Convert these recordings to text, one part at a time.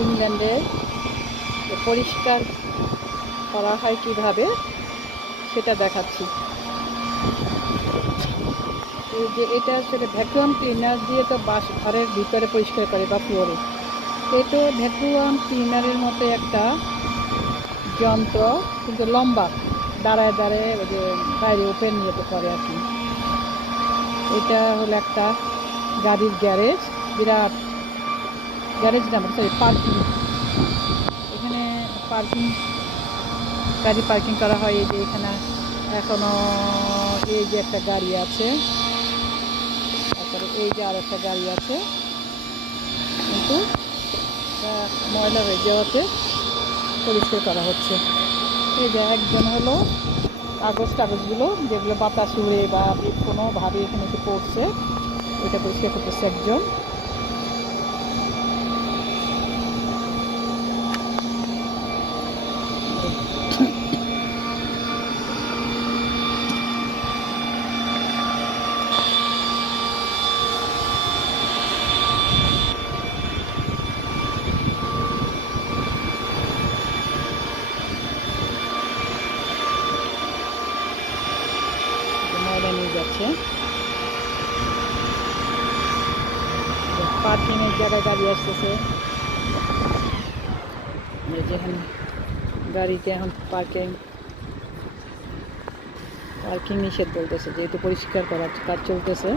ইংল্যান্ডে পরিষ্কার করা হয় কিভাবে সেটা দেখাচ্ছি। এই যে এটা আসলে ভ্যাকুয়াম ক্লিনার দিয়ে তো ঘরের ভিতরে পরিষ্কার করে বা ফ্লোরে। এটা ভ্যাকুয়াম ক্লিনারের মতো একটা যন্ত্র, কিন্তু লম্বা, দাঁড়ায় দাঁড়ায় ওই যে বাইরে ওপেন নিয়ে করে আর কি। এটা হলো একটা গাড়ির গ্যারেজ, বিরাট গ্যারেজ না, সরি পার্কিং। এখানে পার্কিং, গাড়ি পার্কিং করা হয়। এই যে এখানে এখনো এই যে একটা গাড়ি আছে, তারপরে এই যে আর একটা গাড়ি আছে, কিন্তু ময়লা হয়ে যাওয়াতে পরিষ্কার করা হচ্ছে। এই যে একজন হলো কাগজগুলো যেগুলো বাতাস উড়ে বা কোনোভাবে এখানে এসে পড়ছে, ওইটা পরিষ্কার করতেছে একজন। ময়লা নিয়ে যাচ্ছে, পার্কিংয়ের জায়গায় গাড়ি আসতেছে। যেখানে গাড়িতে এখন পার্কিং নিষেধ বলতেছে, যেহেতু পরিষ্কার করার কাজ চলতেছে।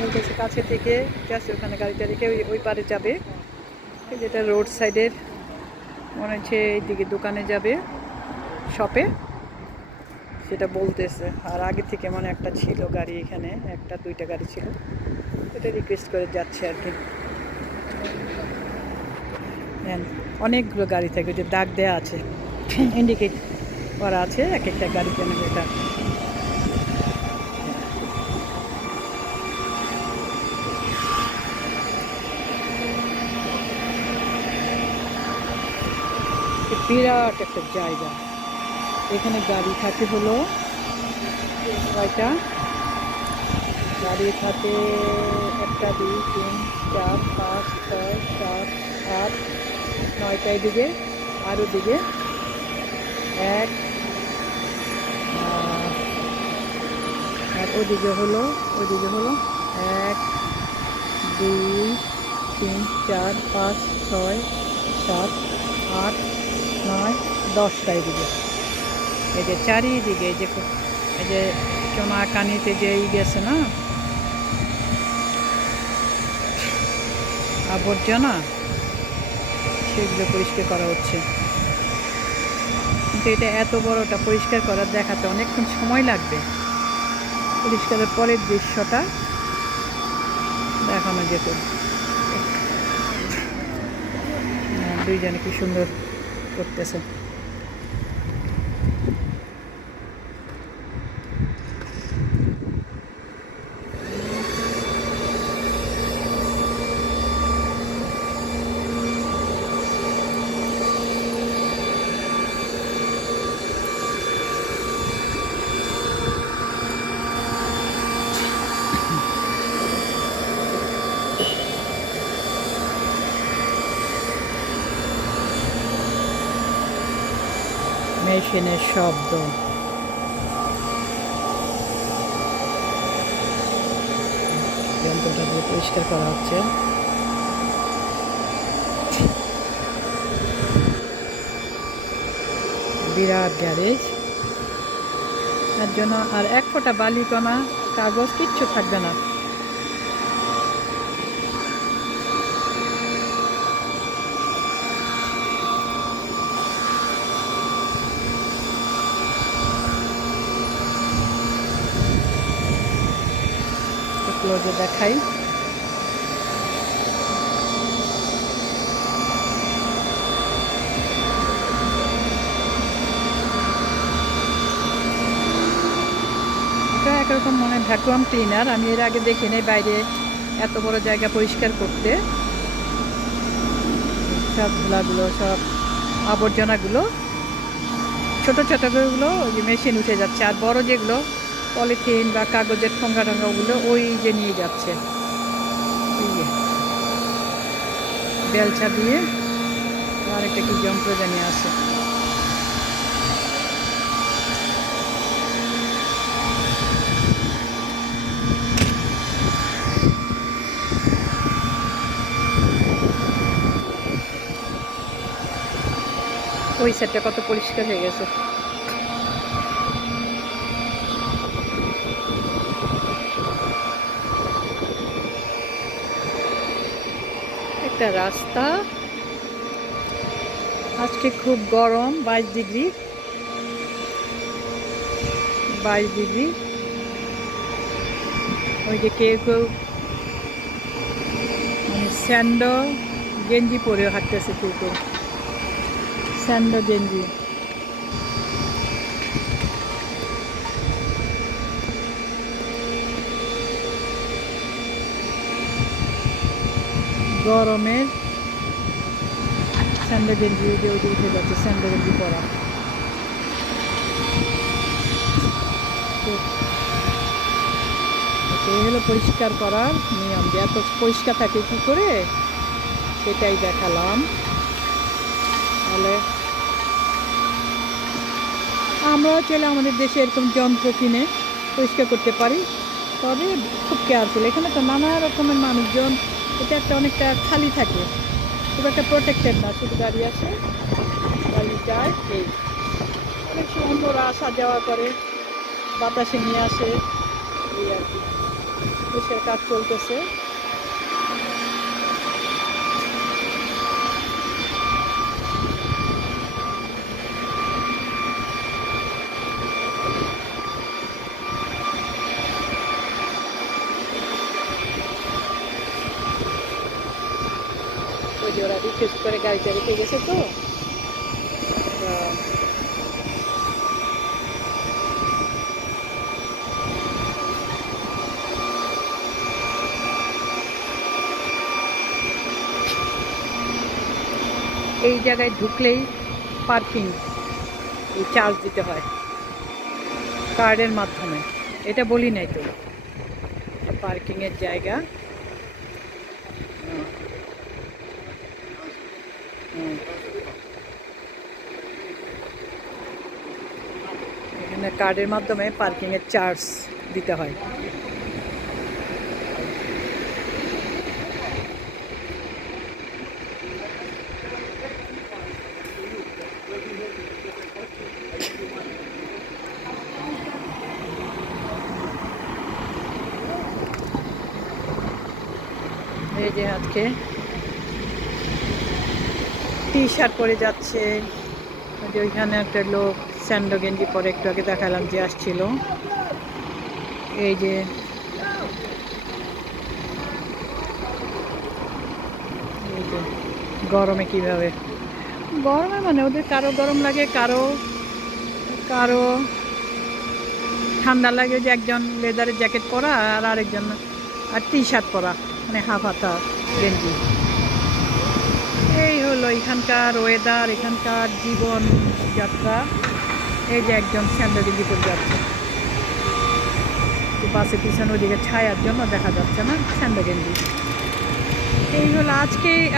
বলতেছে কাছে থেকে জাস্ট ওখানে গাড়িটা রেখে ওই পারে যাবে, যেটা রোড সাইডের মনে হচ্ছে এইদিকে দোকানে যাবে, শপে, সেটা বলতেছে। আর আগে থেকে মানে একটা ছিল গাড়ি, এখানে একটা দুইটা গাড়ি ছিল, এটা রিকোয়েস্ট করে যাচ্ছে আর কি। অনেকগুলো গাড়ি থাকে, যে দাগ দেওয়া আছে, ইন্ডিকেট করা আছে এক একটা গাড়িতে। এটা বিরাট একটা জায়গা। এখানে গাড়ি থাকে হলো কয়টা, গাড়ি থাকে 1 2 3 4 5 6 7 8 9টা এদিকে, আর ওদিকে এক, আর ওদিকে হলো 1 2 3 4 5 6 7 8 9 10টা এদিকে। এই যে চারিদিকে এই যে চোনাকানিতে যে গেছে না আবর্জনা, সেগুলো পরিষ্কার করা হচ্ছে। কিন্তু এটা এত বড়টা পরিষ্কার করার দেখাতে অনেকক্ষণ সময় লাগবে। পরিষ্কারের পরের দৃশ্যটা দেখানো যেত। দুইজনে কি সুন্দর করতেছে। মেশিনের শব্দ, যন্ত্রটা দিয়ে পরিষ্কার করা হচ্ছে। বিরাট গ্যারেজ, তার জন্য আর এক ফোঁটা বালিকণা কাগজ কিচ্ছু থাকবে না। ক্লোজে দেখাই, একরকম মনে হয় ভ্যাকুয়াম ক্লিনার। আমি এর আগে দেখি নাই বাইরে এত বড় জায়গা পরিষ্কার করতে। সব ধুলাগুলো, সব আবর্জনাগুলো, ছোট ছোটগুলো ওই যে মেশিন উঠে যাচ্ছে, আর বড় যেগুলো পলিথিন বা কাগজের ঠোঙ্গা ঠোঙ্গাগুলো ওই যে নিয়ে যাচ্ছে। এই যে বেলচা দিয়ে আর একটা কি যন্ত্র জানিয়ে আছে। ওই সাইডটা কত পরিষ্কার হয়ে গেছে। একটা রাস্তা, আজকে খুব গরম, 22 ডিগ্রি, 22 ডিগ্রি। ওই যে কেউ কেউ মানে স্যান্ডো গেঞ্জি পরেও হাঁটতেছে, কেউ কেউ স্যান্ডো গেঞ্জি। গরমের স্যান্ডো গেঞ্জি দিয়ে ওই উঠে যাচ্ছে, স্যান্ডো গেঞ্জি পরা। এই হলো পরিষ্কার করার নিয়ম, যে এত পরিষ্কার থাকে কী করে সেটাই দেখালাম। তাহলে আমরাও চাইলে আমাদের দেশে এরকম যন্ত্র কিনে পরিষ্কার করতে পারি, তবে খুব কেয়ারফুল। এখানে তো নানা রকমের মানুষজন, এটা একটা অনেকটা খালি থাকে, খুব একটা প্রোটেক্টেড না, শুধু গাড়ি আসে গাড়ি যায়, এই অনেক সময় অন্যরা আসা যাওয়া করে, বাতাসে নিয়ে আসে, এই আর কি। দেশের কাজ চলতেছে। ওই যে ওরা রিকোয়েস্ট করে গাড়িটা রেখে গেছে, তো এই জায়গায় ঢুকলেই পার্কিং চার্জ দিতে হয় কার্ডের মাধ্যমে। এটা বলি নাই তো, পার্কিংয়ের জায়গা। এখানে কার্ডের মাধ্যমে পার্কিংয়ের চার্জ দিতে হয়। এই যে আজকে টি শার্ট পরে যাচ্ছে, যে ওইখানে একটা লোক স্যান্ডো গেঞ্জি পরে, একটু আগে দেখালাম যে আসছিল। এই যে গরমে কিভাবে, গরমে মানে ওদের কারো গরম লাগে, কারো কারো ঠান্ডা লাগে, যে একজন লেদারের জ্যাকেট পরা আর আরেকজন আর টি শার্ট পরা, মানে হাফ হাতা গেঞ্জি। এই হলো এখানকার ওয়েদার, এখানকার জীবনযাত্রা। এই যে একজন স্যান্ডো গেঞ্জি পরে যাচ্ছে, বাসের পিছনে ওইদিকে ছায়ার জন্য দেখা যাচ্ছে না স্যান্ডো গেঞ্জি। এই হলো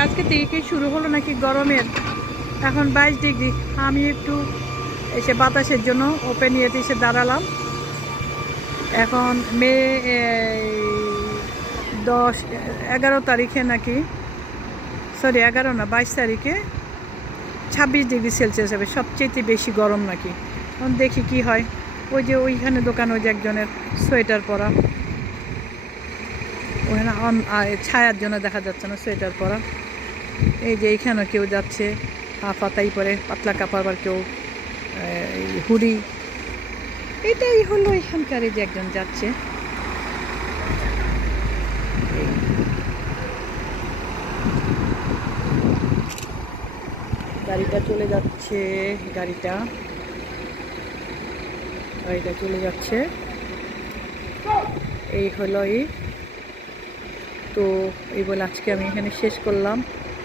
আজকে থেকে শুরু হলো নাকি গরমের, এখন 22 ডিগ্রি। আমি একটু এসে বাতাসের জন্য ওপেন ইয়েতে এসে দাঁড়ালাম। এখন মে 11 তারিখে নাকি, সরি 11 না 22 তারিখে 26 ডিগ্রি সেলসিয়াস হবে, সবচেয়ে বেশি গরম নাকি। এখন দেখি কি হয়। ওই যে ওইখানে দোকান, ওই যে একজনের সোয়েটার পরা, ওখানে ছায়ার জন্য দেখা যাচ্ছে না সোয়েটার পরা। এই যে এইখানেও কেউ যাচ্ছে হাফ হাতাই পরে, পাতলা কাপড়, আবার কেউ হুডি। এটাই হলো এখানকার, এই যে একজন যাচ্ছে। গাড়িটা চলে যাচ্ছে, গাড়িটা চলে যাচ্ছে। এই হলো তো এই বলে আজকে আমি এখানে শেষ করলাম।